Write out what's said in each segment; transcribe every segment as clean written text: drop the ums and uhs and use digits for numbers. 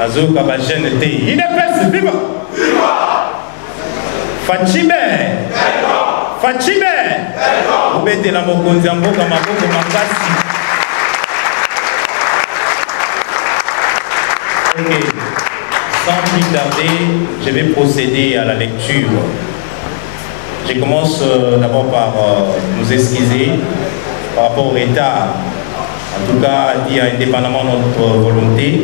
Azuka Bajene T. IDPS, viva! Fachime! Fachime! Ubete na mokonzi mboka maboko makasi. Ok. Sans plus tarder, je vais procéder à la lecture. Je commence d'abord par nous excuser par rapport au retard. En tout cas, indépendamment de notre volonté,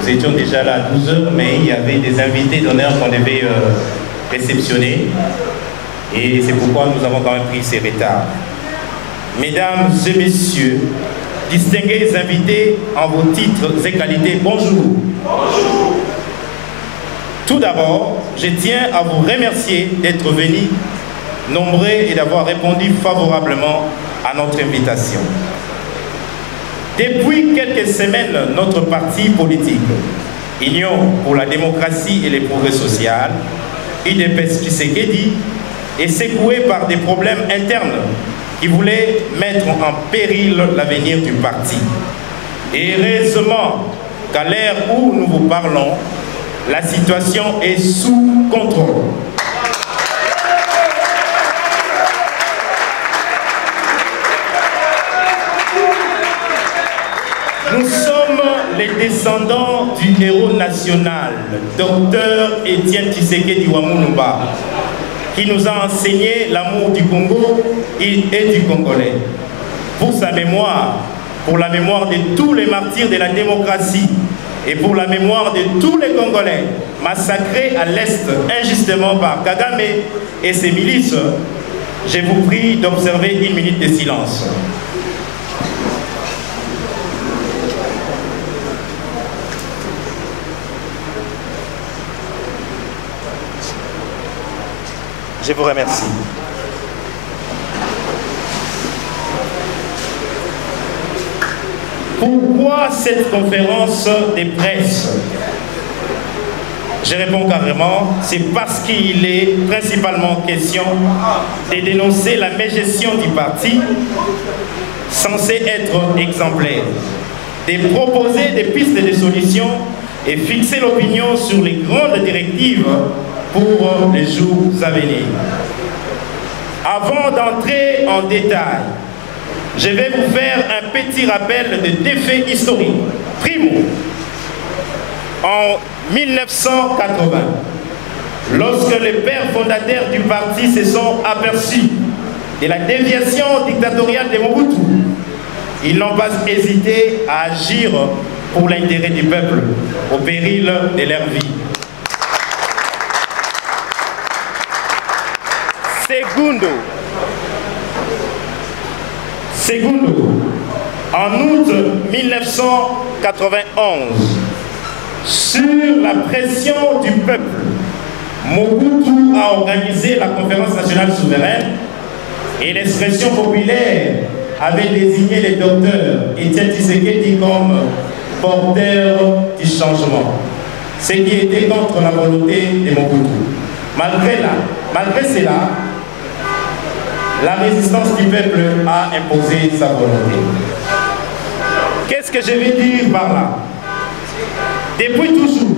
nous étions déjà là à 12 h, mais il y avait des invités d'honneur qu'on devait réceptionner. Et c'est pourquoi nous avons quand même pris ces retards. Mesdames et messieurs, distingués invités en vos titres et qualités, bonjour. Bonjour. Tout d'abord, je tiens à vous remercier d'être venus nombreux et d'avoir répondu favorablement à notre invitation. Depuis quelques semaines, notre parti politique, Union pour la démocratie et le progrès social, UDPS Tshisekedi, est secoué par des problèmes internes qui voulaient mettre en péril l'avenir du parti. Et heureusement qu'à l'heure où nous vous parlons, la situation est sous contrôle. Nous sommes les descendants du héros national, Dr Étienne Tshisekedi Wamounoumba, qui nous a enseigné l'amour du Congo et du Congolais. Pour sa mémoire, pour la mémoire de tous les martyrs de la démocratie et pour la mémoire de tous les Congolais massacrés à l'Est injustement par Kagame et ses milices, je vous prie d'observer une minute de silence. Je vous remercie. Pourquoi cette conférence de presse? Je réponds carrément, c'est parce qu'il est principalement question de dénoncer la mégestion du parti, censé être exemplaire, de proposer des pistes de solutions et fixer l'opinion sur les grandes directives pour les jours à venir. Avant d'entrer en détail, je vais vous faire un petit rappel de faits historiques. Primo, en 1980, lorsque les pères fondateurs du parti se sont aperçus de la déviation dictatoriale de Mobutu, ils n'ont pas hésité à agir pour l'intérêt du peuple, au péril de leur vie. Segundo, en août 1991, sur la pression du peuple, Mobutu a organisé la conférence nationale souveraine et l'expression populaire avait désigné le docteur Étienne Tshisekedi comme porteur du changement, ce qui était contre la volonté de Mobutu. Malgré cela, la résistance du peuple a imposé sa volonté. Qu'est-ce que je vais dire par là? Depuis toujours,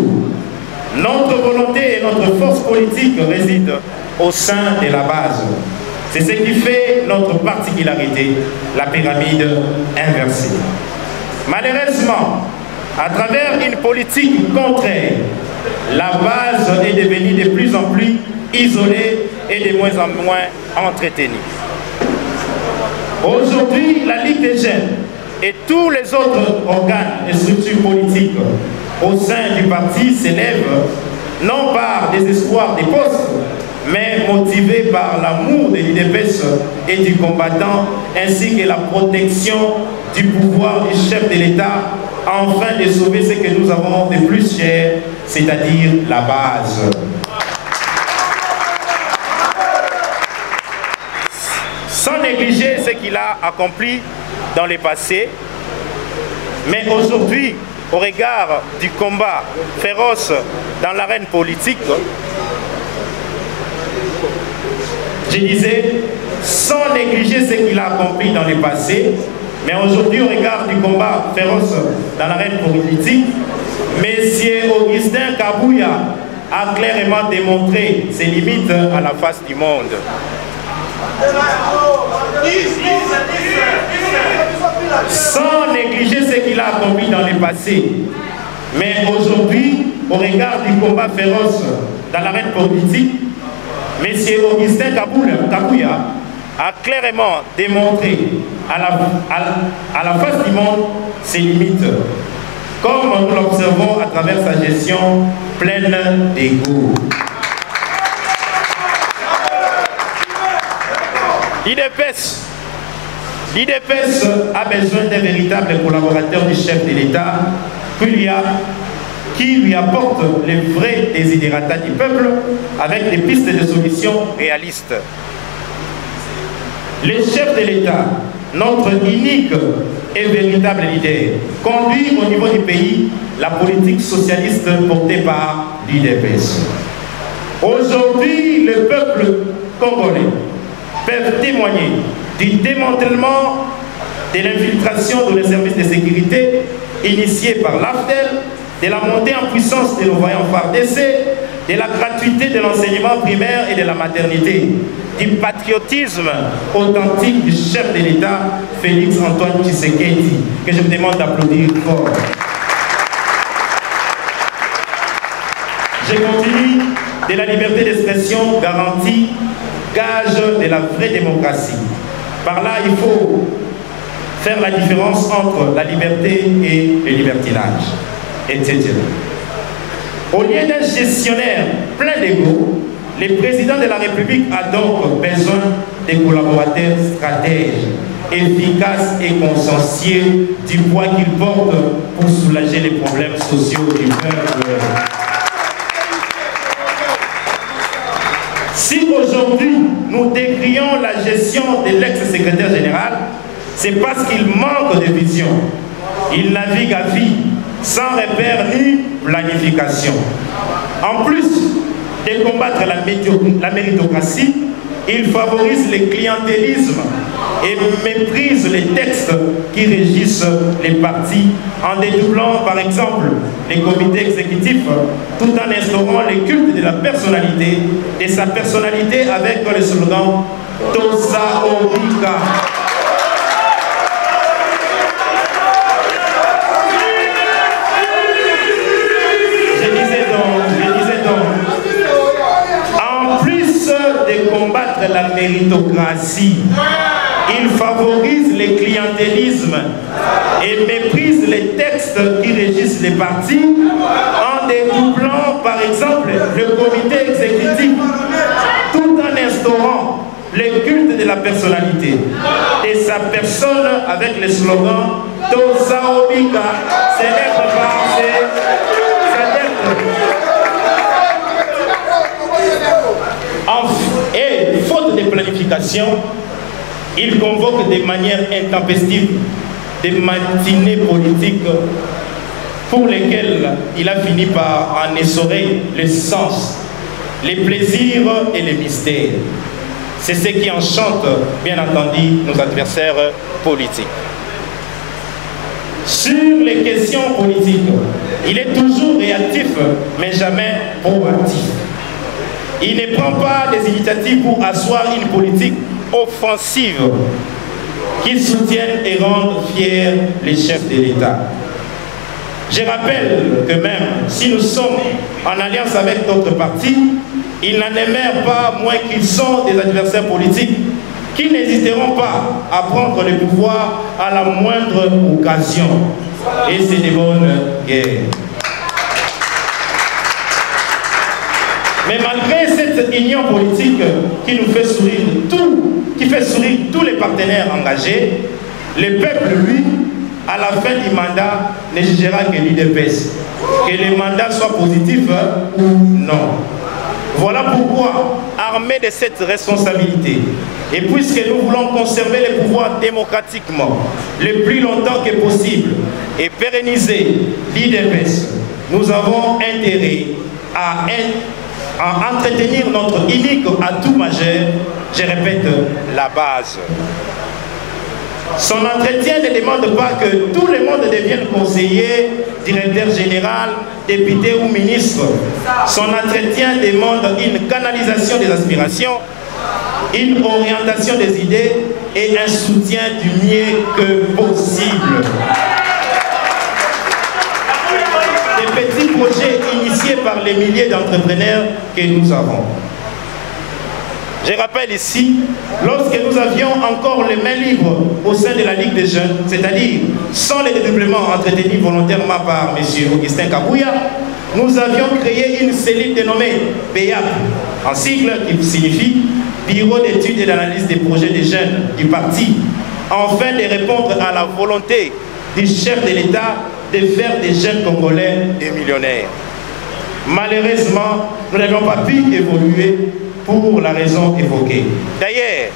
notre volonté et notre force politique résident au sein de la base. C'est ce qui fait notre particularité, la pyramide inversée. Malheureusement, à travers une politique contraire, la base est devenue de plus en plus isolée et de moins en moins entretenue. Aujourd'hui, la Ligue des jeunes et tous les autres organes et structures politiques au sein du parti s'élèvent non par des espoirs des postes, mais motivés par l'amour de l'UDPS et du combattant, ainsi que la protection du pouvoir du chef de l'État, afin de sauver ce que nous avons de plus cher, c'est-à-dire la base. Sans négliger ce qu'il a accompli dans le passé, mais aujourd'hui, au regard du combat féroce dans l'arène politique, je disais, sans négliger ce qu'il a accompli dans le passé, mais aujourd'hui, au regard du combat féroce dans l'arène politique, M. Augustin Kabouya a clairement démontré ses limites à la face du monde. Sans négliger ce qu'il a accompli dans le passé, mais aujourd'hui, au regard du combat féroce dans l'arène politique, M. Augustin Kabouya a clairement démontré à la face du monde ses limites, comme nous l'observons à travers sa gestion pleine d'ego. L'IDPS a besoin d'un véritable collaborateur du chef de l'État qui lui apporte les vrais désidérata du peuple avec des pistes de solutions réalistes. Le chef de l'État, notre unique et véritable leader, conduit au niveau du pays la politique socialiste portée par l'IDPS. Aujourd'hui, le peuple congolais peut témoigner du démantèlement de l'infiltration dans les services de sécurité initiée par l'AFDEL, de la montée en puissance de nos voyants FARDC, de la gratuité de l'enseignement primaire et de la maternité, du patriotisme authentique du chef de l'État, Félix Antoine Tshisekedi, que je vous demande d'applaudir fort. Je continue. De la liberté d'expression garantie, gage de la vraie démocratie. Par là, il faut faire la différence entre la liberté et le libertinage, etc. Au lieu d'un gestionnaire plein d'ego, le président de la République a donc besoin de collaborateurs stratèges, efficaces et consciencieux du poids qu'ils portent pour soulager les problèmes sociaux du peuple. Si aujourd'hui nous décrions la gestion de l'ex-secrétaire général, c'est parce qu'il manque de vision. Il navigue à vie, sans repère ni planification. En plus de combattre la méritocratie, il favorise le clientélisme et méprise les textes qui régissent les partis en dédoublant par exemple les comités exécutifs tout en instaurant le culte de la personnalité et sa personnalité avec le slogan Tosa Obika. textes qui régissent les partis en dédoublant par exemple le comité exécutif tout en instaurant le culte de la personnalité et sa personne avec le slogan Toza Obika, célèbre par ses adeptes. Et faute de planification, il convoque de manière intempestive des matinées politiques pour lesquelles il a fini par en essorer le sens, les plaisirs et les mystères. C'est ce qui enchante, bien entendu, nos adversaires politiques. Sur les questions politiques, il est toujours réactif, mais jamais proactif. Il ne prend pas des initiatives pour asseoir une politique offensive qui soutienne et rende fiers les chefs de l'État. Je rappelle que même si nous sommes en alliance avec d'autres partis, ils n'en émèrent pas moins qu'ils sont des adversaires politiques qui n'hésiteront pas à prendre le pouvoir à la moindre occasion. Et c'est des bonnes guerres. Mais malgré cette union politique qui nous fait sourire tous les partenaires engagés, le peuple, lui, à la fin du mandat, ne jugera que l'UDPS. Que le mandat soit positif ou non. Voilà pourquoi, armés de cette responsabilité, et puisque nous voulons conserver le pouvoir démocratiquement le plus longtemps que possible et pérenniser l'UDPS, nous avons intérêt à entretenir notre unique atout majeur, je répète, la base. Son entretien ne demande pas que tout le monde devienne conseiller, directeur général, député ou ministre. Son entretien demande une canalisation des aspirations, une orientation des idées et un soutien du mieux que possible. Des petits projets initiés par les milliers d'entrepreneurs que nous avons. Je rappelle ici, lorsque nous avions encore les mains libres au sein de la Ligue des jeunes, c'est-à-dire sans les dédoublements entretenus volontairement par M. Augustin Kabouya, nous avions créé une cellule dénommée BEAP, en sigle qui signifie Bureau d'études et d'analyse des projets des jeunes du parti, afin de répondre à la volonté du chef de l'État de faire des jeunes Congolais des millionnaires. Malheureusement, nous n'avons pas pu évoluer pour la raison évoquée. D'ailleurs,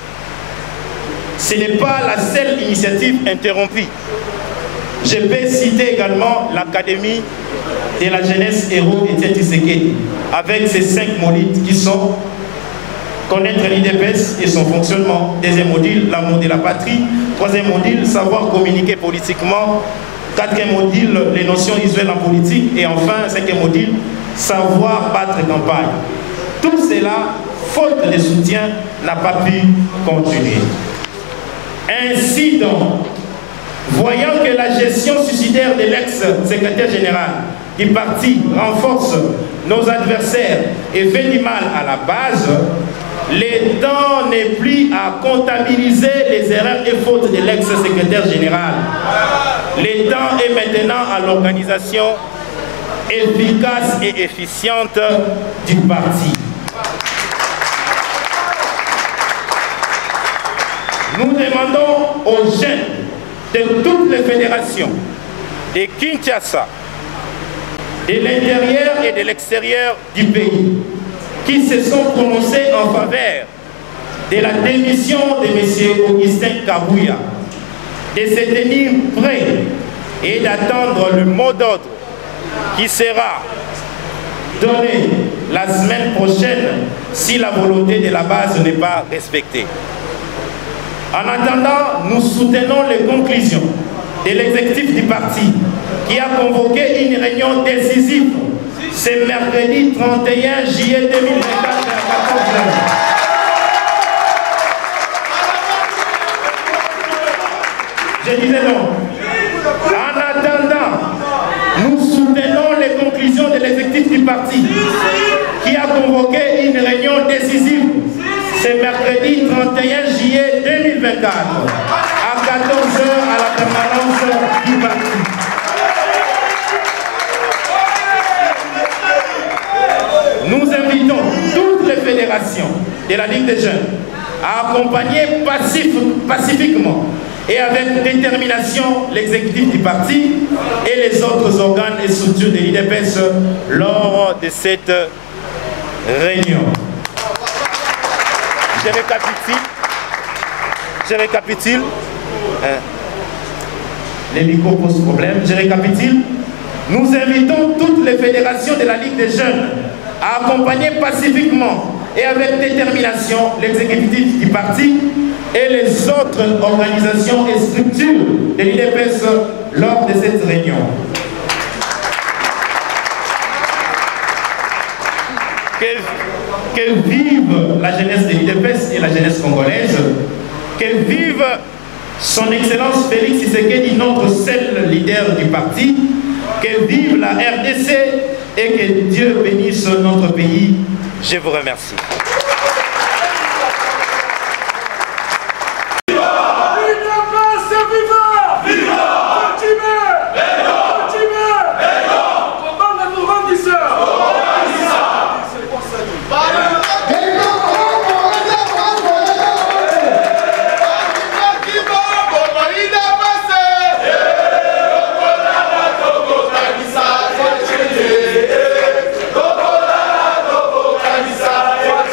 ce n'est pas la seule initiative interrompue. Je peux citer également l'Académie de la jeunesse héros Étienne Tshisekedi, avec ses 5 modules qui sont connaître l'UDPS et son fonctionnement. Deuxième module, l'amour de la patrie. Troisième module, savoir communiquer politiquement. Quatrième module, les notions usuelles en politique. Et enfin, cinquième module, savoir battre campagne. Tout cela, faute de soutien, n'a pas pu continuer. Ainsi donc, voyant que la gestion suicidaire de l'ex-secrétaire général du parti renforce nos adversaires et fait du mal à la base, le temps n'est plus à comptabiliser les erreurs et fautes de l'ex-secrétaire général. Le temps est maintenant à l'organisation efficace et efficiente du parti. Nous demandons aux jeunes de toutes les fédérations, de Kinshasa, de l'intérieur et de l'extérieur du pays, qui se sont prononcés en faveur de la démission de M. Augustin Kabouya, de se tenir prêt et d'attendre le mot d'ordre qui sera donné la semaine prochaine si la volonté de la base n'est pas respectée. En attendant, nous soutenons les conclusions de l'exécutif du parti qui a convoqué une réunion décisive ce mercredi 31 juillet 2024 à 14h. Je disais donc, en attendant, nous soutenons les conclusions de l'exécutif du parti qui a convoqué une réunion décisive ce mercredi 31 juillet 2024 à 14h à la permanence du parti. de la Ligue des jeunes a accompagné pacifiquement et avec détermination l'exécutif du parti et les autres organes et structures de l'IDPS lors de cette réunion. Je récapitule. Les micros posent problème. Je récapitule. Nous invitons toutes les fédérations de la Ligue des jeunes à accompagner pacifiquement et avec détermination l'exécutif du parti et les autres organisations et structures de l'IDPS lors de cette réunion. Que vive la jeunesse de l'IDPS et la jeunesse congolaise, que vive son Excellence Félix Tshisekedi, notre seul leader du parti, que vive la RDC et que Dieu bénisse notre pays. Je vous remercie.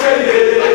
Yeah.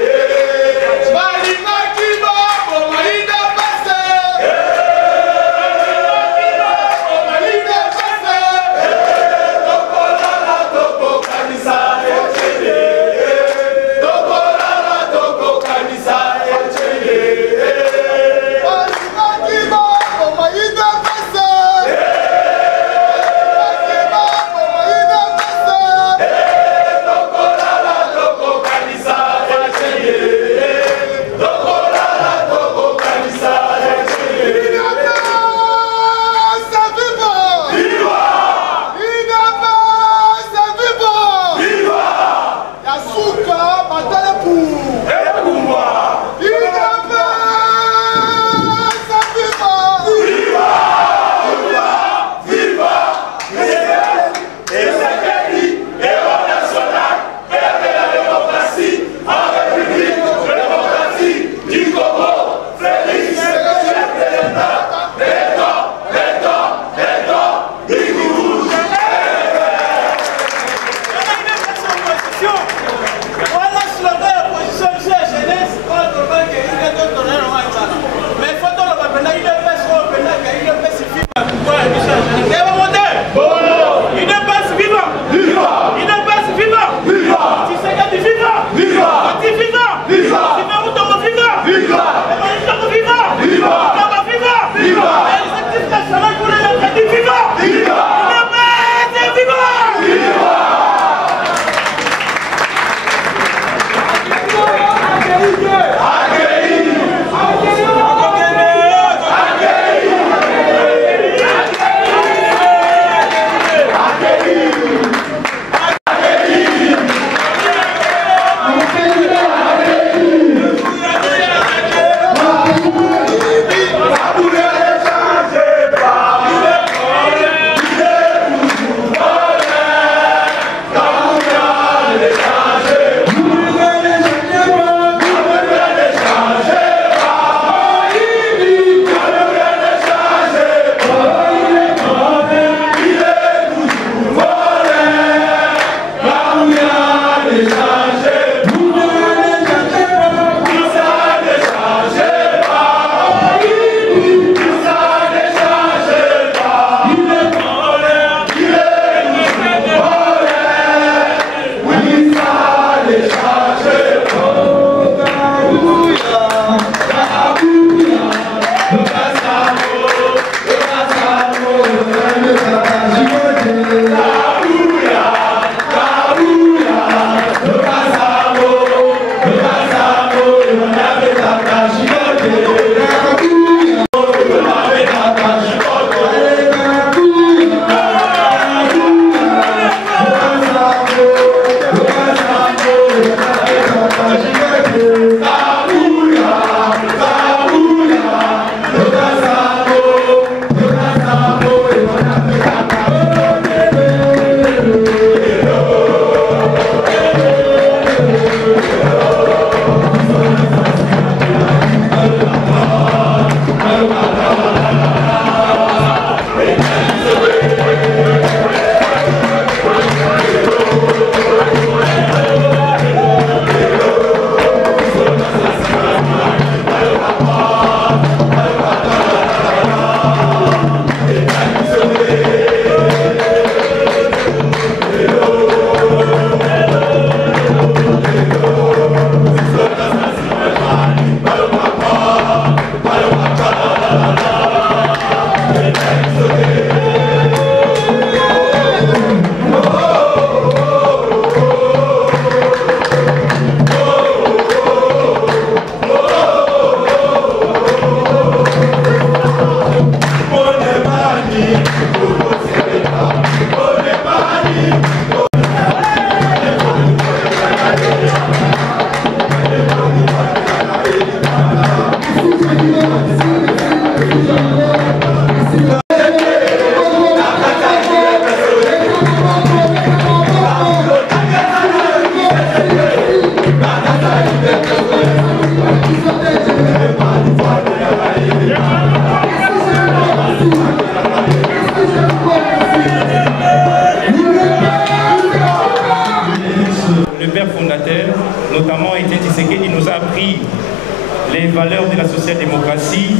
démocratie,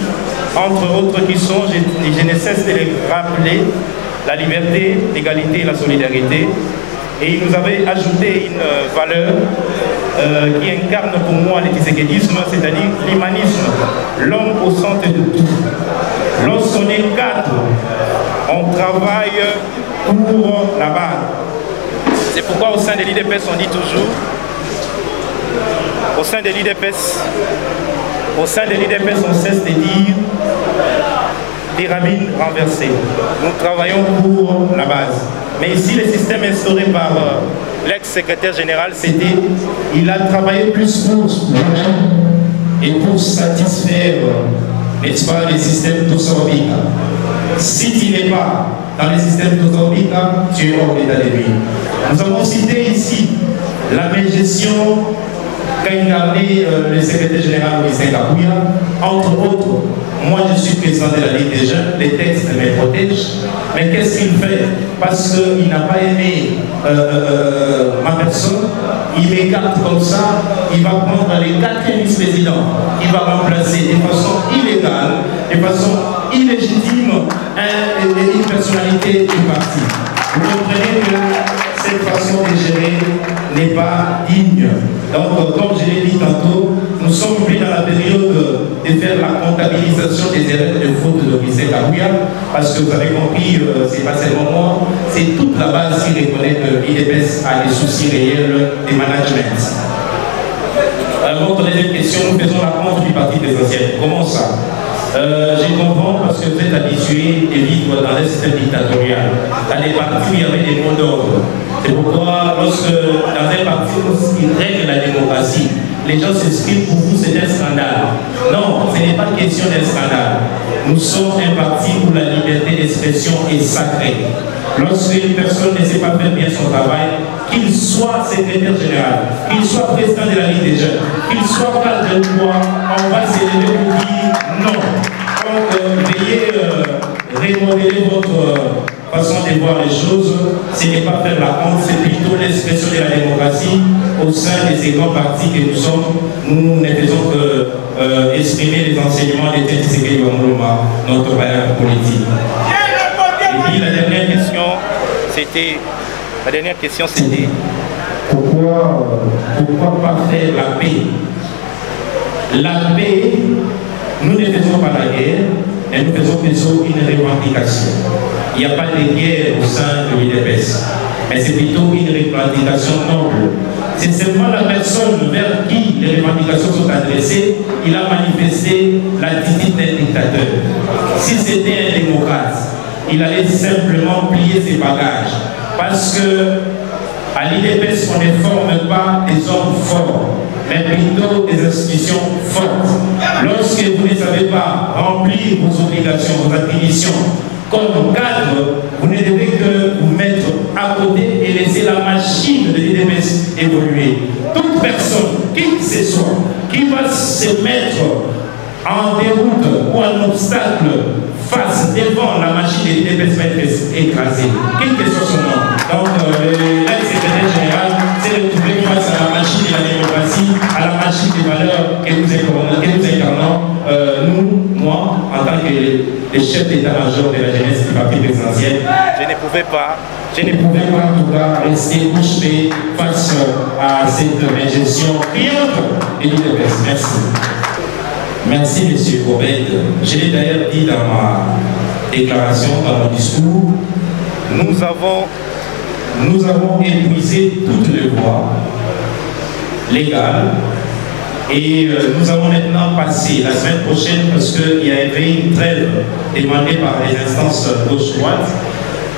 entre autres qui sont, je ne cesse de les rappeler, la liberté, l'égalité et la solidarité. Et il nous avait ajouté une valeur qui incarne pour moi le tshisekidisme, c'est-à-dire l'humanisme, l'homme au centre de tout. Lorsqu'on est cadre, on travaille pour la base. C'est pourquoi au sein de l'IDPS, on dit toujours, au sein de l'IDPS, on cesse de dire des rabbins renversés. Nous travaillons pour la base. Mais ici, le système instauré par l'ex-secrétaire général, c'était, il a travaillé plus pour lui-même et pour satisfaire, n'est-ce pas, les systèmes Tosorbica. Si tu n'es pas dans les systèmes Tosorbica, tu es hors d'état de nuire. Nous avons cité ici la belle gestion qu'a incarné le secrétaire général Olysse Kabouya. Entre autres, moi je suis président de la Ligue des Jeunes, les textes me protègent, mais qu'est-ce qu'il fait? Parce qu'il n'a pas aimé ma personne, il m'écarte comme ça, il va prendre les 4e vice-présidents, il va remplacer de façon illégale, de façon illégitime une personnalité du parti. Vous comprenez que cette façon de gérer n'est pas digne. Donc, comme je l'ai dit tantôt, nous sommes pris dans la période de faire la comptabilisation des erreurs de faute de Olysse Kabouya, parce que vous avez compris, c'est pas seulement moi, c'est toute la base qui reconnaît que l'IDPS a des soucis réels de management. Votre deuxième question, nous faisons la compte du parti présidentiel. Comment ça? Je comprends parce que vous êtes habitué de vivre dans un système dictatorial. Dans les partis, il y avait des mots d'ordre. C'est pourquoi, lorsque dans un parti où il règne la démocratie, les gens s'expriment pour vous, c'est un scandale. Non, ce n'est pas question d'un scandale. Nous sommes un parti où la liberté d'expression est sacrée. Lorsqu'une personne ne sait pas faire bien son travail, qu'il soit secrétaire général, qu'il soit président de la Ligue des Jeunes, qu'il soit cadre de loi, on va s'élever pour dire non. Donc, veuillez remodeler votre façon de voir les choses. Ce n'est pas faire la honte, c'est plutôt l'expression de la démocratie au sein de ces grands partis que nous sommes. Nous ne faisons que exprimer les enseignements de Tshisekedi Wamuluma, notre père politique. Et puis la dernière question, c'était pourquoi pas faire la paix? La paix, nous ne faisons pas la guerre, mais nous faisons plutôt une revendication. Il n'y a pas de guerre au sein de l'IDPS, mais c'est plutôt une revendication noble. C'est seulement la personne vers qui les revendications sont adressées, il a manifesté l'attitude d'un dictateur. Si c'était un démocrate, il allait simplement plier ses bagages. Parce que à l'IDPS, on ne forme pas des hommes forts, mais plutôt des institutions fortes. Lorsque vous ne savez pas remplir vos obligations, vos attributions, comme cadre, vous ne devez que vous mettre à côté et laisser la machine de l'IDPS évoluer. Toute personne, qui que ce soit, qui va se mettre en déroute ou en obstacle face devant la machine de l'IDPS va être écrasée, quel que soit son nom. Donc, l'ex-secrétaire général s'est retrouvé face à la machine de la démocratie, à la machine des valeurs que nous incarnons, moi, en tant que chef d'état-major de la jeunesse du parti présidentiel, je ne pouvais pas en tout cas rester bouche bée face à cette ingestion criante de l'IDPS. Merci. Merci, M. Obed. Je l'ai d'ailleurs dit dans ma déclaration, dans mon discours, nous avons épuisé toutes les voies légales et nous allons maintenant passer la semaine prochaine, parce qu'il y avait une trêve demandée par les instances gauche-droite.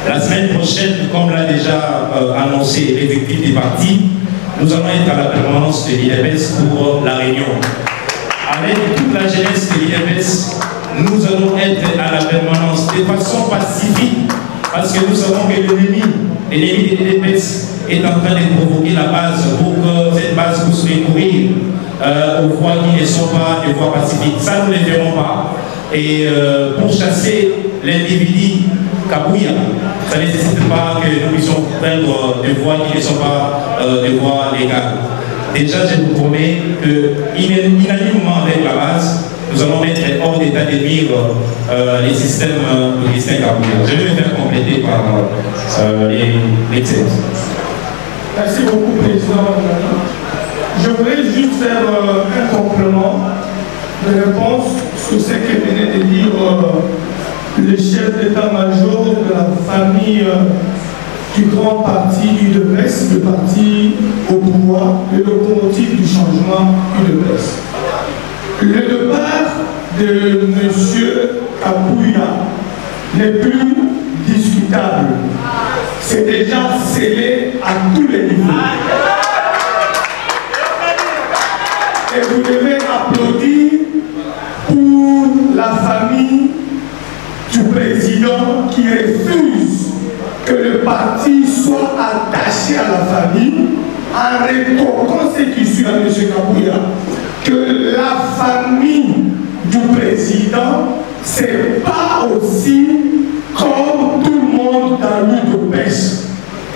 La semaine prochaine, comme l'a déjà annoncé l'effectif des partis, nous allons être à la permanence de l'IDPS pour la réunion. Avec toute la jeunesse de l'IDPS, nous allons être à la permanence de façon pacifique, parce que nous savons que l'ennemi de l'IDPS est en train de provoquer la base pour que cette base puisse recourir aux voies qui ne sont pas des voies pacifiques. Ça, nous ne le verrons pas. Et pour chasser l'individu Kabouya, ça ne nécessite pas que nous puissions prendre des voies qui ne sont pas des voies légales. Déjà, je vous promets que, unanimement avec la base, nous allons mettre hors d'état de nuire les systèmes Augustin Kabouya. Je vais me faire compléter par les textes. Merci beaucoup, Président. Je voudrais juste faire un complément de réponse sur ce que venait de dire le chef d'état-major de la famille du grand parti UDPS, le parti au pouvoir, le locomotive du changement UDPS. Le départ de M. Kabouya n'est plus discutable. C'est déjà scellé à tous les niveaux. Et vous devez applaudir pour la famille du président qui refuse que le parti soit attaché à la famille en rétorquant ce qui suit à M. Kabouya, que la famille du président, c'est pas aussi comme tout le monde dans l'UDPS,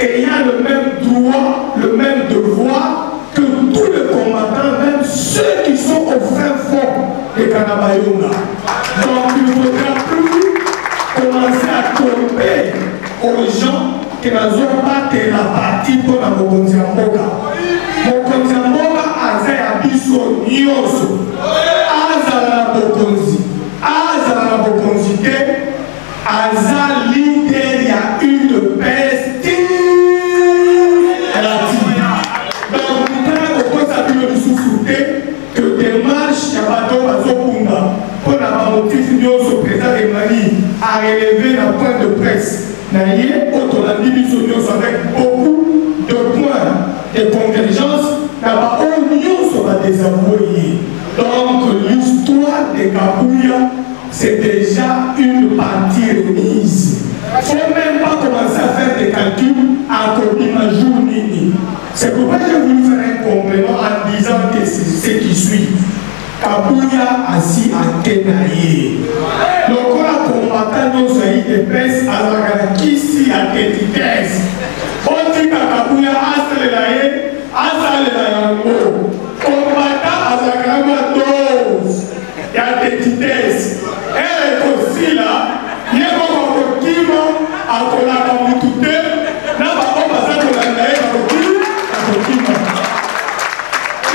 ayant le même droit, le même devoir que tous les combattants, même ceux qui sont au fin fond de Kanabayonga. Donc il ne faudra plus commencer à tromper aux gens qui n'ont pas de la partie pour la Mokonzi Mboka. Mokonzi Mboka a biso nyonso. Azala na Mokonzi. Azala na Mokonzi te. Aza leader ya UDPS. Donc nous avons posé le sous-souté que démarche ya bateau bazokunda pour la motif nyonso président Emmanuel a relevé la point de presse. Avec beaucoup de points de convergence, donc l'histoire de Kabouya, c'est déjà une partie remise. Il ne faut même pas commencer à faire des calculs à Kobima Journini. C'est pourquoi j'ai voulu faire un complément en disant que c'est ce qui suit. Kabouya assis à Kenaye. Donc on a combattu nos UDPS à la Kisi à Kétites. On dit qu'à Kabouya Asale la Yango. Combattant à la Grama 12. Il y a Kétites. Elle est aussi là. Il y a un Kima à Kolaka Moutoute. N'a pas combattu à la Naïe à Kima.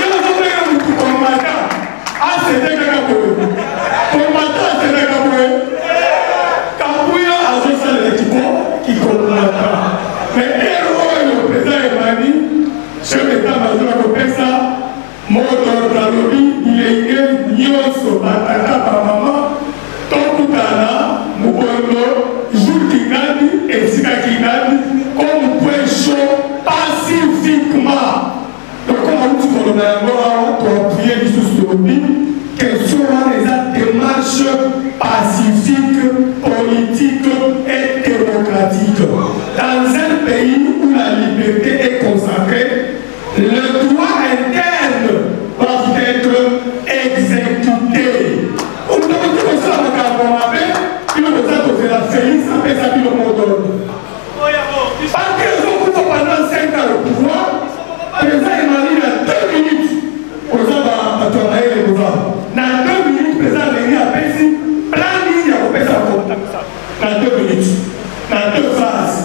Il y a un combattant. Ah, c'était Kabouya. Combattant, c'était Kabouya. Kabouya a fait l'équipe qui combatta. Mais le président Emmanuel, chef d'état-major de Pesa, Motor Dalobi, il est Nyonso, Batata, Pamama, Tokutana, Mubondo, Jules Kingani et Sika Kingani, comme point chaud pacifiquement. Donc, on a dit qu'on a prié les sous-soumis, question des démarches pacifiques, politiques et démocratiques. Dans un pays où la liberté est consacrée, le droit interne doit être exécuté. On doit dire que ça va il faut la Félix après ça, il parce qu'ils ont coupé pendant 5 ans le pouvoir, le président Emmanuel a 2 minutes pour ça va travailler les gouvernements. Dans 2 minutes, le président Emmanuel a pensé plein de lignes à faire ça dans 2 minutes, dans 2 phases.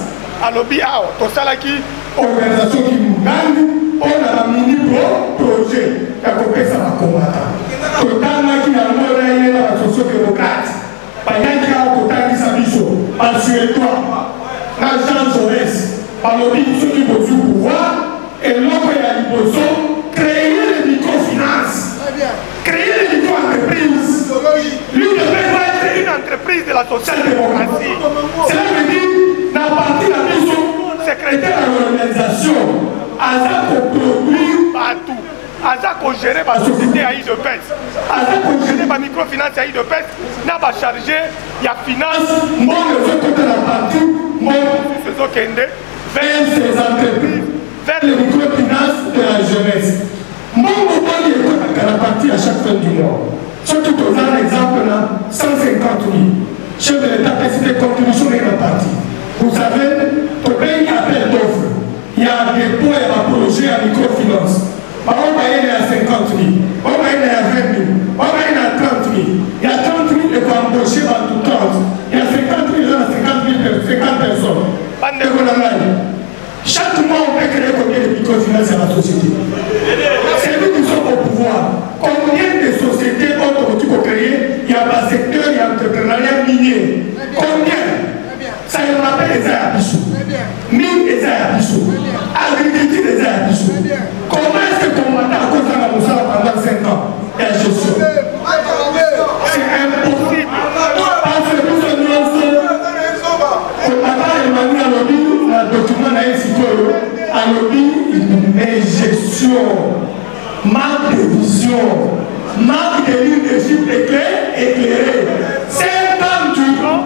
Alors, tout ça là qui organisation qui nous gagne, on a un mini projet qui a fait ça à combattre. Tout le temps qui a eu la sociodémocrate, par exemple, qui a côté de sa mission, par Suédois, dans Jean Jaurès, par l'obédition du pouvoir, et l'autre il y a l'imposition, créer les microfinances, créer les micro-entreprises. L'une de va être une entreprise de la social-démocratie. Cela veut dire, dans la partie de la mission, secrétaire à l'organisation, Aza pour produire partout. Aza pour gérer ma société à UDPS. Aza pour gérer ma microfinance à UDPS. N'a pas chargé, il y a finance, moi le veux côté de la partie, moi je veux vers ces entreprises, vers les microfinances de la jeunesse. Moi, je veux la partie à chaque fin du mois. Surtout pour un exemple là, 150 000. Chef de l'État a décidé de contribution de la partie. Vous savez, pour payer appel d'offres, il y a des points à projet à microfinance. On va y aller à 50 000, on va y aller à 20 000, on va y aller à 30 000. Chaque mois, on peut créer combien de microfinances à la société? C'est nous qui sommes au pouvoir. Combien de sociétés autres pour créer? Il y a le secteur, il y a l'entrepreneuriat minier. Combien? Ça me rappelle les Ayabissou. Mine des Ayabissou. Agriculture des Ayabissou. Comment est-ce que combattre à cause de la Moussa pendant 5 ans? Et la gestion. C'est impossible. Parce que nous sommes Emmanuel Alobi, le document n'a pas Alobi, mais gestion, manque de vision, manque de leadership éclairé. 5 ans durant,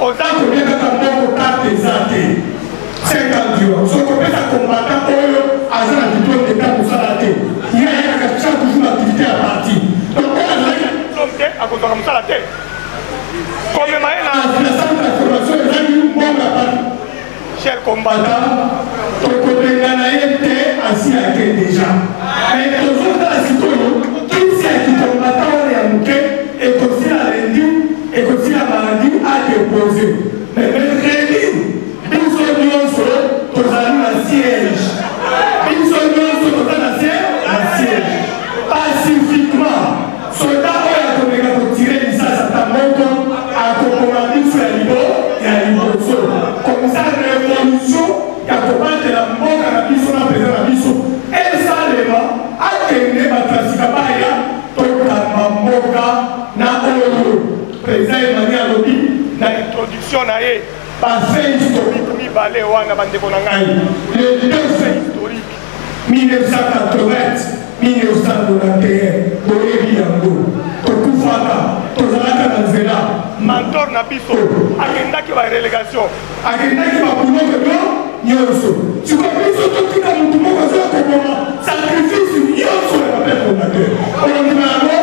on a combien de temps pour taper des athées? 5 ans durant. Ce qu'on peut faire combattant, agent à diplôme d'État pour s'arrêter. Il y a toujours une activité à partir. Donc, on a à cause de la tête. Comme il y a chers combattants, ton côté était assis à quel déjà. Mais les autres dans la citoyenne, qui sait qui combattant est amouqué, et qu'aussi la lundi, et qu'aussi la maladie a déposé. Mais mercredi, une seule nuance, tu as un siège. Une seule nuance, tu as un siège. Pacifiquement, soldats ont tiré du sas à ta montre, à commander sur la libo, et à l'immotion. Comme ça, révolution, il y a combattre la mort à la mission, la présence à la mission. Et ça, les gens, à tenir ma classique, na oyo président Emmanuel Alobi na introduction na ye ba fait historique mi balé wana bandeko na ngai le 2 fait historique 1980 1991 boyebi yango tokufaka tozalaka na nzela mentor na biso akendaki ba relégation akendaki ba buloko do nyonso siko biso totika mutu moko azoya koboma sacrifice nyonso ya bape fondateur olondima yango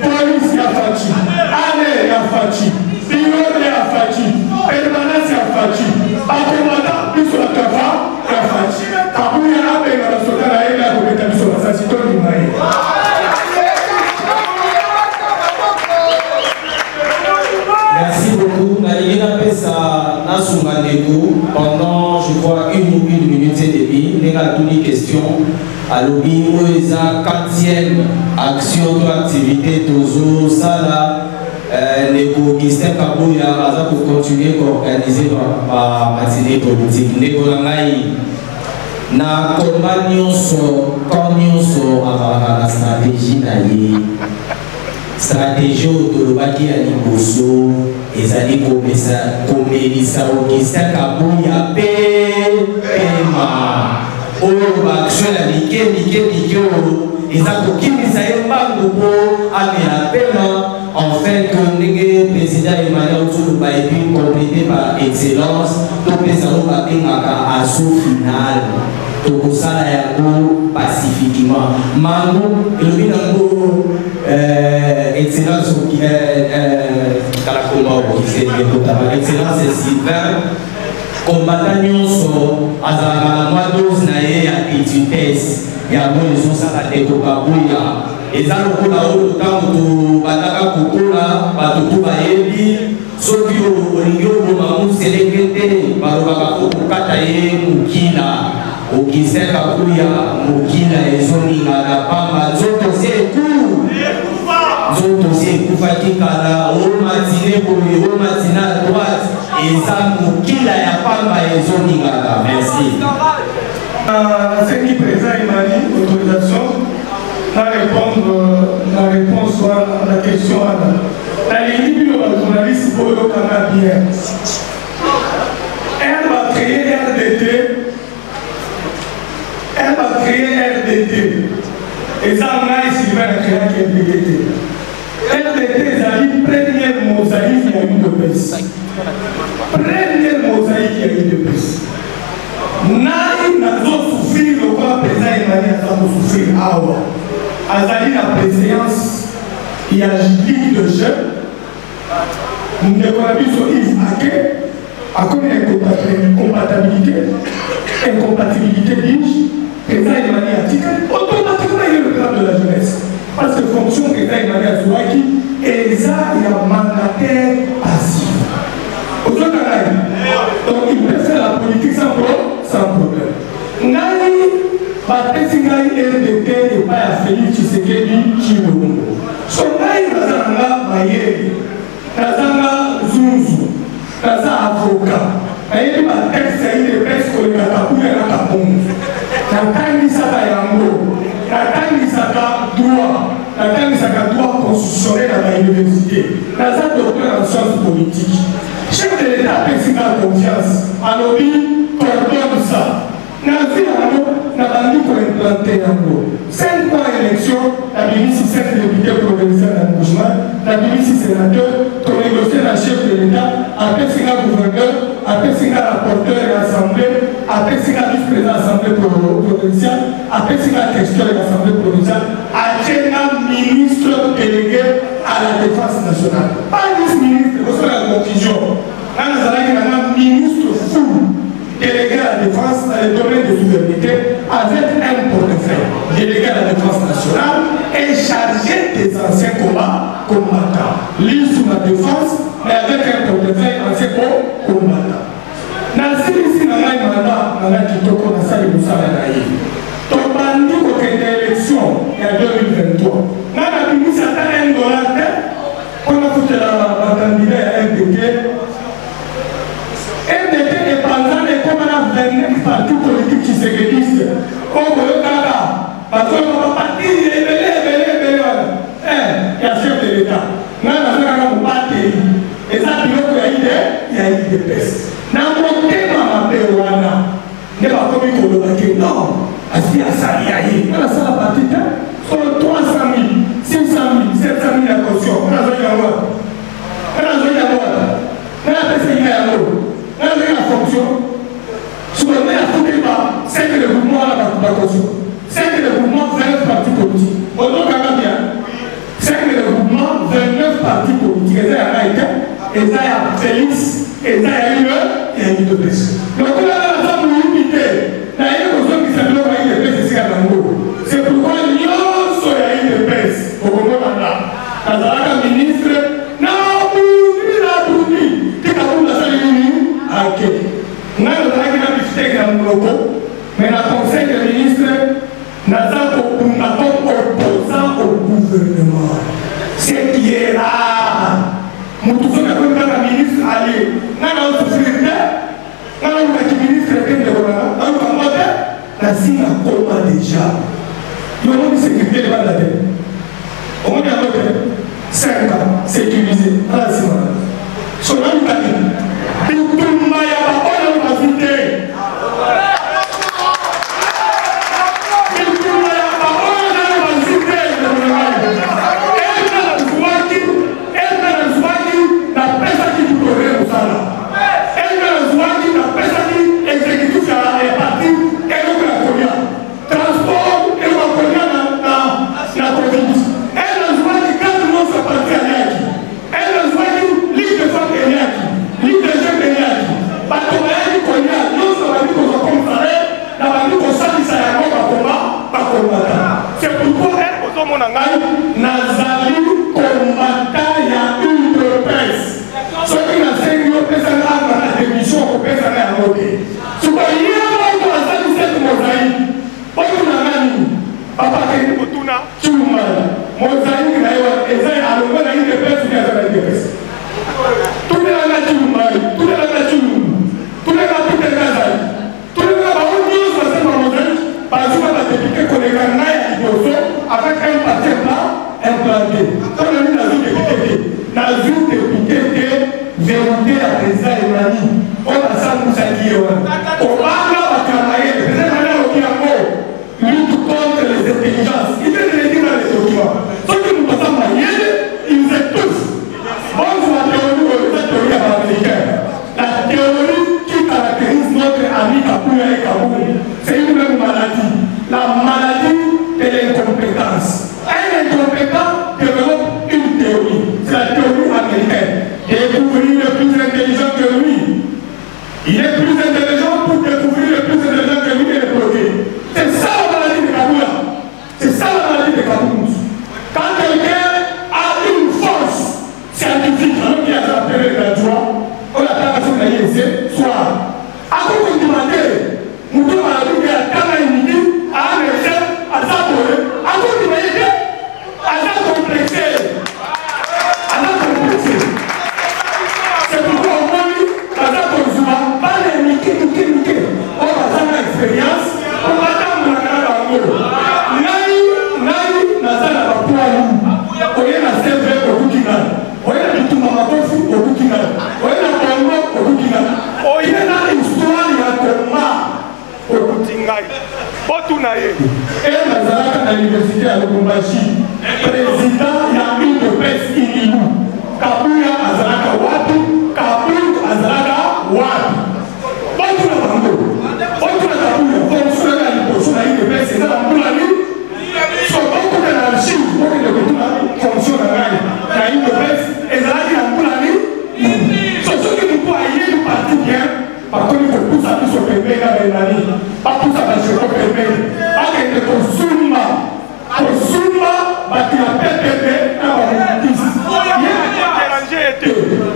police ya faci, armée ya faci, pilote ya faci, permanence ya faci, bakomata biso la kafa ya faci. Kabuya abe na basoda na ye na kobeta biso na sasito ndima ye. Merci beaucoup. Naligena pesa nasunga ndeko pendant je crois une minute et demie. Nenga tuni question. Alobi oeza 4e action de activité toujours ça là Neko Augustin Kabuya aza pour continuer à organiser ma matinée politique Neko Langai na combat nyonso quand nyonso à la stratégie na ye stratégie otolobaki ya liboso ezali komelisa Augustin Kabuya pema oyo baaction ya mike oyo eza kokimisa ye mbangu mpo amela pema enfin que ndenge président Emmanuel Tuluba epuis complété par excellence topesa oyo babengaka assaut final tokosala yango pacifiquement mangu elobi nango excellence kala komba okokisebekotama excellence Sylvain combattant nyonso azalaka na mwa dose na ye ya petitesse yango ezosala ndeko Kabuya eza lokola oyo ntango tobandaka kokola bato mpo bayebi soki olingi oboma moselenge te balobaka po kokata ye mokila Augustin Kabuya mokila ezoningana pamba nzoto si ekufaki kala omatine boye omatina à droite eza mokila ya pamba ezoningana. Merci. C'est qui présent il m'a dit autorisation la réponse à la question la limite de journaliste pour le Canadien. Elle va créer RDT et ça on a ici créé RDT. RDT est la première mosaïque qui a eu de baisse. Première mosaïque qui a eu de baisse. Nani nazo souffrir le corps présent Emmanuel nazo souffrir awa. Azali la préséance il y a ligue de jeunes. Nous devons sur Yves Ake à combien incompatibilité dis présent Emmanuel a dit automatiquement il est le plan de la jeunesse. il y a mandataire passif. Donc il peut faire la politique sans problème. Nani, Batesingai RDT et pas à Félix Tshisekedi Tshilombo. So Nani Nazanga Mayeri, Nazanga Zunzu, Naza avocat. Naïe ma texte a été presque le Katakou et la Kapong. Natani Saka Yango, Natani Saka droit, Natani Saka droit constitutionnel à l'université. Naza docteur en sciences politiques. Chef de l'État a pris sa confiance. Alors, il coordonne ça. Nazi n'a pas dit qu'on implantait un mot. 5 ans d'élection, la ministre 7 députés provinciaux d'engagement, la ministre sénateur, qu'on négociait la chef de l'État, après c'est un gouverneur, après c'est un rapporteur de l'Assemblée, après c'est un vice-président de l'Assemblée provinciale, après c'est un questeur de l'Assemblée provinciale, après un ministre délégué à la défense nationale. Pas vice-ministre, c'est la confusion. Là, nous avons un ministre fou. Délégué à la défense dans les domaines de souveraineté avec un portefeuille délégué à la défense nationale et chargé des anciens combattants. Lui sous la défense, mais avec un portefeuille ancien combattant. Nancy ici n'a pas mandat dans la Kitoko, dans sa Moussa Nanaï. Donc, bandit au cas d'élection, il y a 2023. N'a pas pu nous attendre $1 on a foutu la candidat à MDT. MDT est pendant les commandes 29 partis politiques qui se réunissent. Comme le Kaka, parce qu'on va partir, il y a chef de l'État. Nous avons pas et ça, il y a eu des pestes. Dans mon thème, il n'y a pas comme il non, parce qu'il y a ça, il y a eu. On a ça la partie, sur 300 000, 600 000, 700 000 la caution. On a besoin d'avoir. On a besoin d'avoir. On a besoin d'avoir. On a besoin de fonction. Sur le maire, il faut qu'il y ait 5 de mouvement à la caution. 5 de mouvement, 20 partis politiques. On doit quand bien. 5 de mouvement, 29 partis politiques. Et ça, il y a et ça, il y a Félix. Et ça, il y a eu de plus. Donc, on a la femme pour l'unité. Il y a une personne qui s'appelle de Pes ici à Nango. C'est pourquoi il y a eu de Pes. Au Congo, là. Dans le ministre, non, il a tout dit. Qui a voulu la salle unie? Ok. Nous avons discuté avec le logo, mais le conseil des ministres n'a pas opposant au gouvernement. C'est qui est rare. Nous tous sommes un ministre allié. Nous avons souffert. Nous avons un ministre de gouvernement. Nous avons la signe à coma déjà. Nous avons une sécurité de la tête. On a 5 ans sécurisé. Voilà, c'est moi. Son nom est allé. Tout le monde a ajouté. C'est pourquoi Nazali combattant il y a une de presse. Ce qui n'a fait que la démission pour faire la montée. Ce qu'il y a dans cette mosaïque, papa qui est au tout le monde, mosaïque, et ça, à l'eau, il y a une de presse, il y a une de presse. Tout le monde a tout le monde, tout le monde a tout le monde, tout le monde a tout le monde. Tout le monde a tout le monde. Par exemple, la députée qu'on est avec un parti implanté. Quand on a vu dans une députée, vérité à président Emmanuel, on a ça pour ça qui est. On va travailler, le président Emmanuel lutte contre les intelligences. Il fait de dire dans les documents. Ceux qui nous passent en ils nous étouffent. Bon, c'est la théorie américaine. La théorie qui caractérise notre ami Kapouya et Kaboum, c'est une même maladie. La maladie de l'incompétence. Un incompétent développe une théorie. C'est la théorie américaine. Découvrir le plus intelligent que lui. Il est plus intelligent pour découvrir Et Nazaraka à l'université à Lubumbashi, président il y a une de presse Inibu. Kabuya Azaraka Wapi, Kabuya Azaraka Wapi. Bonjour à Bango. Bonjour à Kabuya. Bonjour à l'imposition à une de presse, c'est ça la Moulani. Sur beaucoup de l'archive, beaucoup de fonction de la il y a une de presse, et ça dit la Moulani. Sur ce que nous pouvons aller, nous partons bien. Par contre, il faut pousser à tout ce que nous avons. Pas pousser à tout ce que nous avons. Que consuma bati ya pepepe na bamoutisi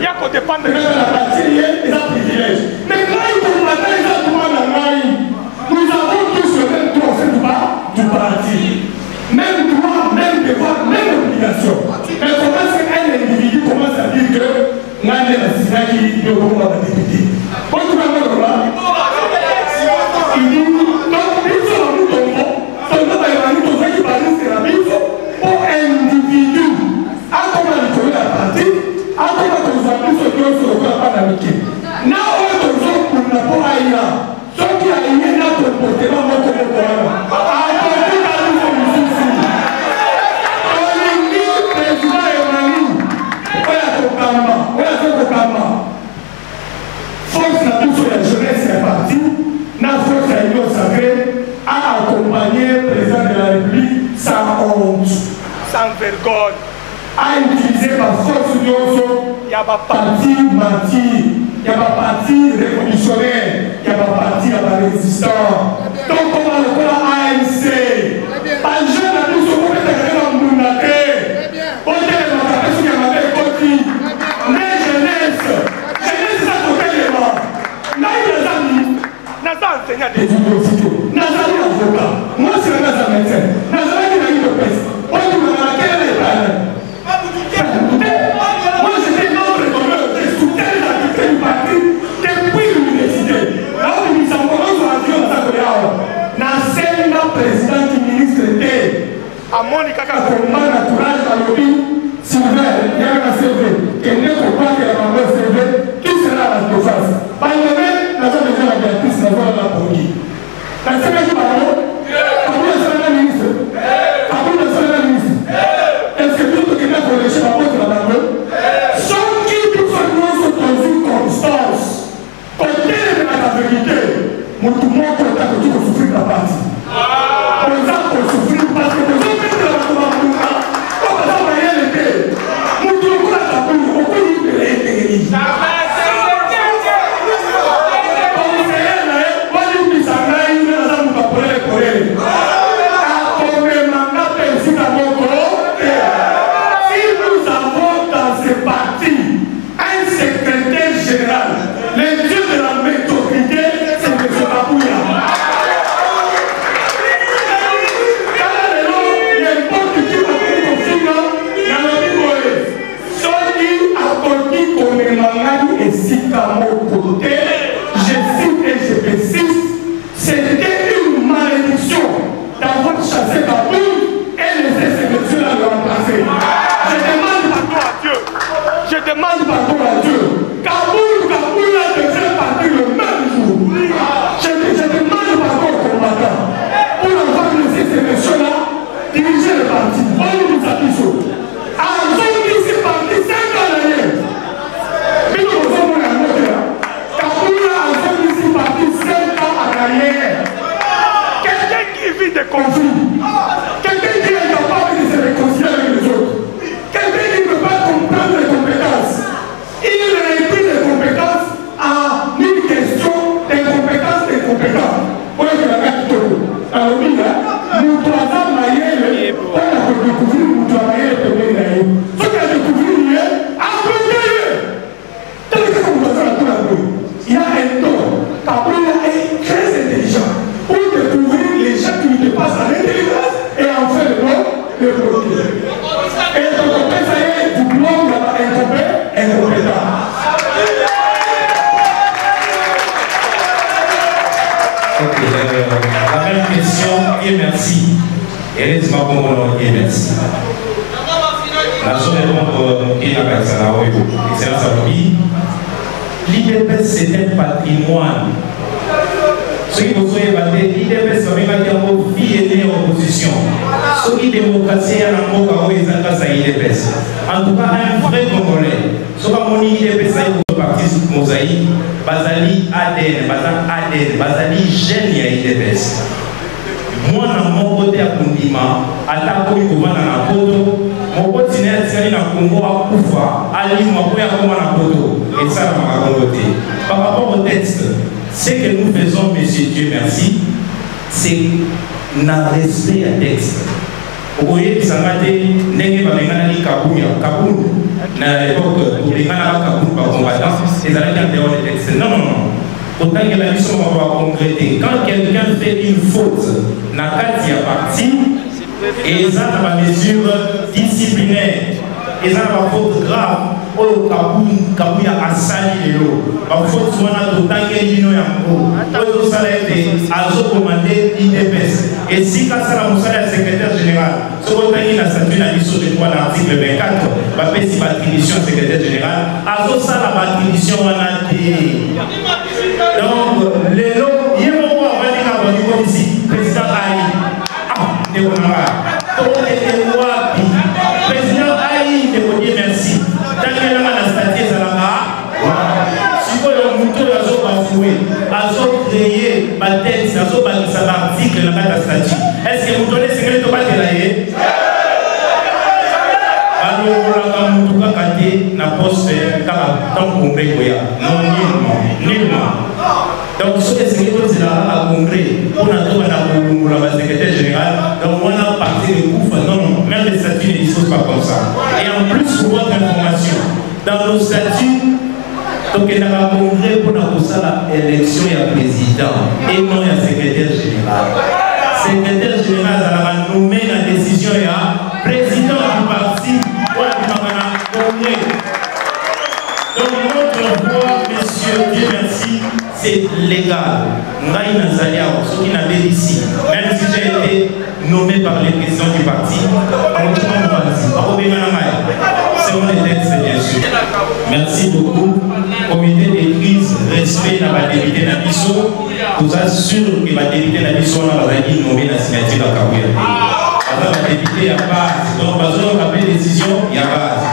ya kodépendre la bâtie eza privilège mais ngai komata eza droit na ngai nous avons tous le même droit c'est du parti même droit même devoir même obligation mais comment c'est un individu commence à dire que ngai nde nasinaki yokoma badéputé otukamoloba il dit donc biso bamutongo pour individu, à comment il la partie, à comment nous avons ce que nous avons pas d'amitié. N'a autre chose pour ne pas aller ce qui a été notre comportement, notre comportement. À côté de la souci. On est mis président Emmanuel. Voilà force la touche de la jeunesse est partie, la force à l'union sacrée a accompagné le président de la République sans honte, sans vergogne, a utilisé par force d'Osso, il y a pas parti menti, il y a pas parti révolutionnaire, il y a pas parti résistant. Donc on va le faire ANC. Pas jeune à tous, on peut être dans le monde. On peut être dans la personne qui a mal écouté. Mais jeunesse, ça côté les morts. Là, il y a des amis. Nazar enseignant des universités. Nazar est avocat. Moi, c'est un Nazar médecin. Nazar est une de presse. On dit que quel est le parent? Moi, j'étais membre de soutien de l'activité du parti depuis l'université. Là où nous sommes en avion dans sa colère. Nasser le président du ministre était à Monica Kakomba, naturel, à l'objet, Sylvain, il y a un CV, et ne faut pas que la maman CV, qui sera la face. Par le même, nous avons déjà la directrice, nous avons la politique. La CV qui parle, Kabou est le ministre. Kabou est le ministre. Est-ce que tout le Québec a relâché la porte de la maman? Sans qui tout ce monde se trouve une constance, côté de la vérité, nous tout le monde content que tu peux souffrir la partie. Par exemple, pour souffrir parce que nous avons fait de la commande. Comme ça, on va y aller. Nous devons la Kabou, on peut y aller. C'était une malédiction d'avoir chassé Kabou et laissé ces messieurs-là le remplacer. Je demande pardon à Dieu. Kabou a déjà parti le même jour. Je demande pardon aux combattants pour avoir laissé ces messieurs-là diriger le parti. On nous a dit chaud. Alors, c'est parti 5 ans derrière. Mais nous avons un moteur. Kabou a ici parti 5 ans à l'arrière. Quelqu'un qui vit des conflits. Quelqu'un qui est capable de se réconcilier avec les autres. Quelqu'un qui ne peut pas comprendre les compétences. Il réduit les compétences à une question d'incompétence des compétences. Pour que la gare tout. Alors, nous devons mailler, on a découvert, nous devons mailler le premier naïf. Ce qu'il a découvert, apprendre. Tel que vous devez la tour. Il y a un temps. Kabou est très intelligent pour découvrir les gens qui lui dépassent à l'intelligence et en faire le produire. Et donc, ça y est, du blog là-bas, incompétent. Ok, la même question et merci. Et laisse-moi comprendre et merci. La chose répondre et la personne, excellence à lui. L'IDPS c'est un patrimoine. Ce qui vous soyez battu, l'IDPS c'est un vie opposition. Ce qui démocratie à la Moka, ils ont en tout cas, un vrai Congolais. Ce qui a été fait, parti Mosaïque, Bazali ADN, Bazali Gêne IDPS. Moi, dans mon côté à Kundima, à la Koyouva dans la photo, mon continuer à na Congo à Koufa, à l'île Mapoya comme à la photo. Et ça, on va côté. Par rapport au texte, ce que nous faisons, monsieur Dieu merci, c'est un respect à texte. Vous voyez, ça m'a dit, n'est-ce pas, Kaboul, à l'époque, où les gens Kaboul par combattant, ils allaient dans le texte. Non, non, non. Autant que la mission va concréter. Quand quelqu'un fait une faute, n'a pas dit à partir, et ils ont la mesure disciplinaire, ils ont la faute grave, au Kaboul a sali l'eau. La faute soit là, autant que l'ino yango, au salaire a commandé l'IDPS. Et si quand ça la moussala secrétaire général, ce qu'on a dit dans la mission de droit l'article 24, va faire si l'attribution secrétaire général, a ça la attribution on a dit. Donc, les lots, il y a un moment où on va dire ici, président Aïe. Ah, il y a un moment. Président Aïe, il faut dire merci. Tant que l'on a la statue, ça là-bas. Si vous avez un mouton, il faut bafouer. Il faut créer ma tête, il faut bâtir ça l'article dans la statue. Est-ce que vous donnez ce que vous avez fait? Alors, on a un mouton qui a posté dans le congrès. Non, nullement. Donc, ce que c'est que c'est là à congrès, on a trouvé la secrétaire générale, donc on a parti de Koufa. Non, non, même les statuts ne disposent pas comme ça. Et en plus, pour votre information, dans nos statuts, donc il y a un congrès pour l'élection et le président, et non il y a secrétaire général. Secrétaire général, ça va nommer la décision et le président du parti pour le congrès. Donc, notre voix, monsieur, Dieu merci, c'est légal. Ngaï Nazalia, ceux qui n'avaient ici, même si j'ai été nommé par les présidents du parti, c'est mon texte, bien sûr. Merci beaucoup. Comité de crise, respect dans la débité d'Abisso, vous assure que la débité d'Abisso, on a nommé la signature de Kabouya. Alors, la débité, il y a base. Donc, par exemple, on a pris décision, il y a base.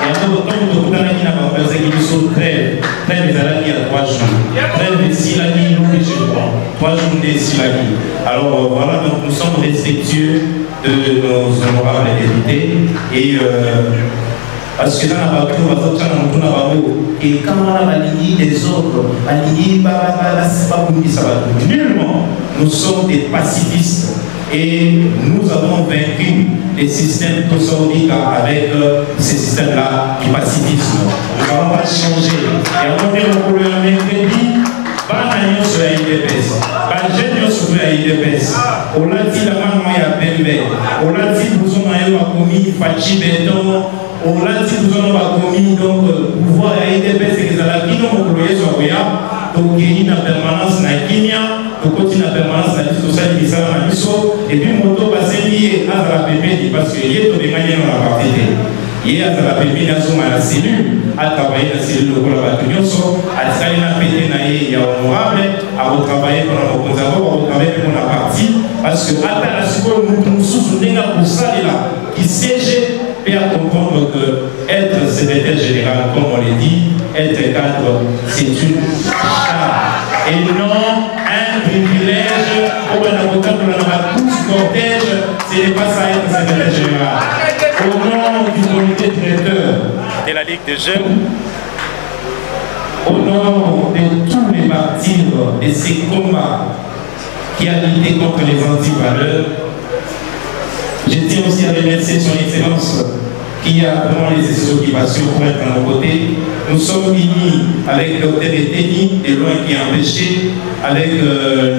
Il y a d'autres temps où on a dit qu'ils sont très les alliés il y a 3 jours. Très si la vie, nous, je crois. 3 jours de si la vie. Alors voilà, donc nous sommes respectueux de nos honorables députés. Et parce que dans la partie, on va sortir dans le tournoi. Et quand on a la ligne des autres, la ligne, c'est pas pour qui ça va. Nullement, nous sommes des pacifistes. Et nous avons vaincu les systèmes tosaudiques avec ces systèmes-là du pacifisme. Nous n'allons pas changer. Et on est au couleur mercredi, bananion sur la IDPS, bananion sur la IDPS. On a dit la maman ya pembe, on a dit vous en avez commis Fachi Béton, on a dit vous en avez commis donc pouvoir la IDPS et les alakino au couleur sur Oya, donc il y a une permanence na Kenya. Pour continuer la permanence de la vie sociale de l'Islam et puis moto basé lié à la PPD parce que hier tout les manières dans la partie hier à la PPD à son la cellule à travailler la cellule pour la bataillon à travailler la PPD il y a honorable à retravailler pour la reconservation à retravailler pour la partie parce que à la seconde nous soutenons pour ça là qui siège et à comprendre que être secrétaire général comme on l'a dit être cadre c'est une charge et non un privilège pour un avocat pour la tous cortège, ce n'est pas ça être secrétaire général. Au nom du comité directeur de la Ligue des jeunes, au nom de tous les martyrs de ces combats qui a lutté contre les anti-valeurs, je tiens aussi à remercier son excellence qui a vraiment les occupations pour être à nos côtés. Nous sommes unis avec le Dr Eteni, de loin qui a empêché, avec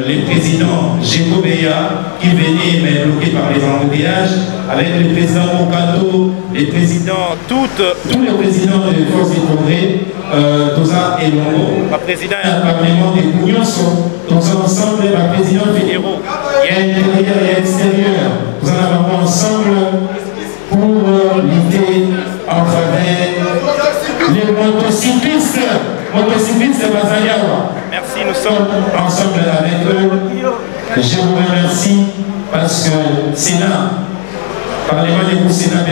les présidents Géco Beya qui venaient mais bloqués par les embouteillages, avec le président Mokato, les présidents, tous les présidents de forces du congrès, Toza et Longo, le président du Parlement des Bouillons, tous ensemble, le président fédéraux. Il y a intérieur et extérieur. Nous en avons ensemble pour lutter en faveur des motocyclistes de Bazaliawa. Merci, nous sommes ensemble avec eux. Je vous remercie parce que Sénat, Parlement du Sénat,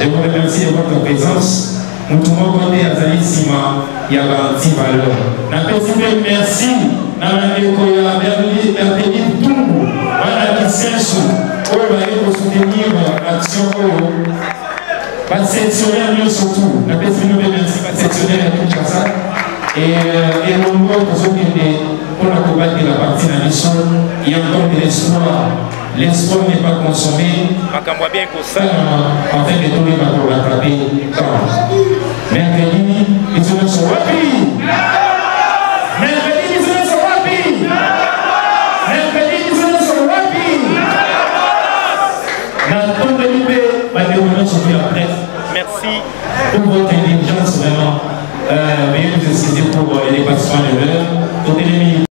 je vous remercie de votre présence. Nous trouvons côté à Zali Sima, il y a garanti valeur. Merci. Pour soutenir l'action pas sectionnaire surtout. La personne nous remercie pas sectionnaire à Kinshasa et nombreux pour ceux qui pour la combattre de la partie de la mission. Il y a encore de l'espoir. L'espoir n'est pas consommé. En fait, les tournées va rattraper. Mercredi, ils sont rapides. Mercredi, ils sont rapides. Mercredi, ils sont rapides. Merci pour votre intelligence, vraiment. Veuillez nous excuser pour les dépassements de l'heure.